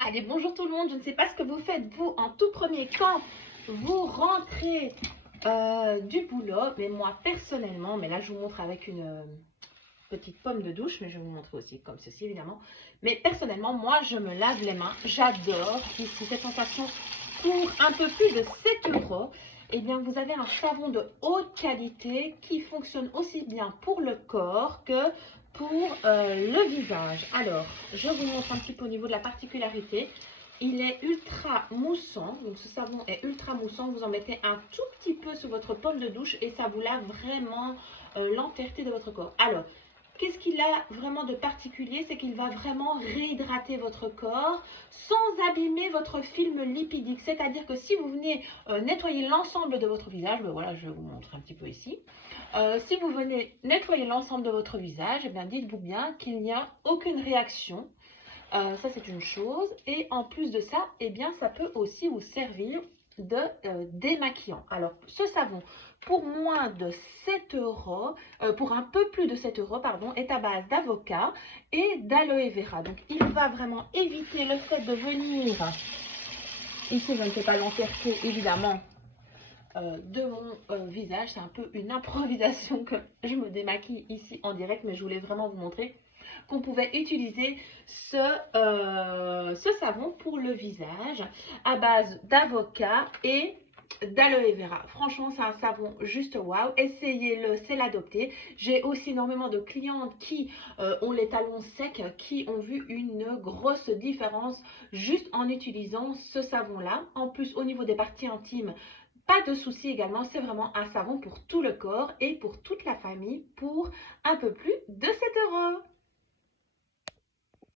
Allez, bonjour tout le monde. Je ne sais pas ce que vous faites, vous, en tout premier quand vous rentrez du boulot. Mais moi, personnellement, mais là, je vous montre avec une petite pomme de douche, mais je vais vous montrer aussi comme ceci, évidemment. Mais personnellement, moi, je me lave les mains. J'adore ici cette sensation pour un peu plus de 7 euros. Eh bien, vous avez un savon de haute qualité qui fonctionne aussi bien pour le corps que pour le visage. Alors, je vous montre un petit peu au niveau de la particularité. Il est ultra moussant, donc ce savon est ultra moussant. Vous en mettez un tout petit peu sur votre pomme de douche et ça vous lave vraiment l'entièreté de votre corps. Alors, qu'est-ce qu'il a vraiment de particulier? C'est qu'il va vraiment réhydrater votre corps sans abîmer votre film lipidique. C'est-à-dire que si vous venez nettoyer l'ensemble de votre visage, ben voilà, je vais vous montrer un petit peu ici. Si vous venez nettoyer l'ensemble de votre visage, eh bien dites-vous bien qu'il n'y a aucune réaction. Ça, c'est une chose. Et en plus de ça, eh bien, ça peut aussi vous servir de démaquillant. Alors, ce savon, pour moins de 7 euros, pour un peu plus de 7 euros, pardon, est à base d'avocat et d'aloe vera. Donc, il va vraiment éviter le fait de venir, ici, je ne fais pas l'entièreté, évidemment, de mon visage. C'est un peu une improvisation que je me démaquille ici en direct, mais je voulais vraiment vous montrer qu'on pouvait utiliser ce savon pour le visage à base d'avocat et d'aloe vera. Franchement, c'est un savon juste waouh. Essayez-le, c'est l'adopter. J'ai aussi énormément de clientes qui ont les talons secs, qui ont vu une grosse différence juste en utilisant ce savon-là. En plus, au niveau des parties intimes, pas de souci également, c'est vraiment un savon pour tout le corps et pour toute la famille pour un peu plus de 7 euros.